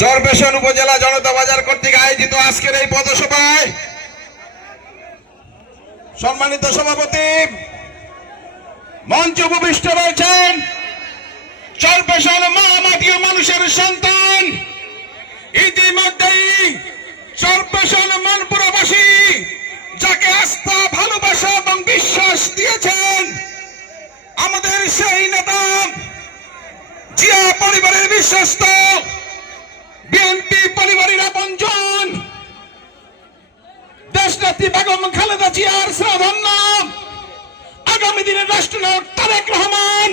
চরপেশন উপজেলা জনতা বাজার কর্তৃক আয়োজিত আজকের এই পথসভায় সম্মানিত সভাপতি মঞ্চ উপবিষ্ট রয়েছেন চরপেশন মহামাটিও মানুষের সন্তান। ইতিমধ্যেই চরপেশন মনপুরবাসী যাকে আস্থা, ভালোবাসা এবং বিশ্বাস দিয়েছেন, আমাদের সেই নেতা জিয়া পরিবারের বিশ্বস্ত বিএনপি পরিবারের আপনজন। দেশনেত্রী বেগম খালেদা জিয়ার শ্রদ্ধন্য আগামী দিনের রাষ্ট্রনায়ক তারেক রহমান,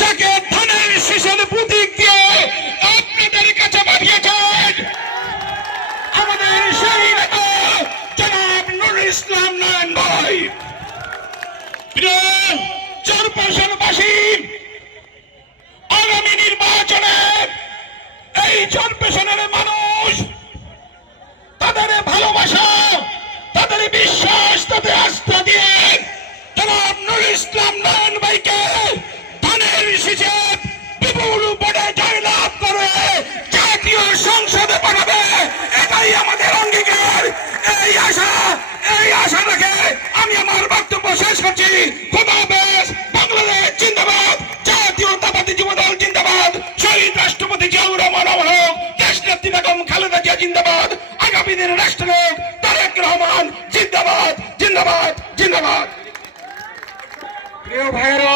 যাকে ধানের শীষের প্রতীক দিয়ে আপনাদের কাছে পাঠিয়েছেন। আমাদের সেই নেতা জনাব নুর ইসলাম নয়ন ভাই। প্রিয় চরপাশনবাসী ধানের শীষে বিপুল ভোটে জয়লাভ করে জাতীয় সংসদে পাঠাবে। এটাই আমাদের অঙ্গীকার। এই আশা এই আশা রেখে আমি আমার বক্তব্য শেষ করছি। খোদা হাফেজ, বাংলাদেশ জিন্দাবাদ, জাতীয়তাবাদী যুবদল জিন্দাবাদ। শহীদ রাষ্ট্রপতি জিয়াউর রহমান অমর দেশ নেত্রী বেগম খালেদা জিয়া জিন্দাবাদ। আগামী দিনের রাষ্ট্রনায়ক তারেক রহমান জিন্দাবাদ জিন্দাবাদ জিন্দাবাদ। প্রিয় ভাইয়েরা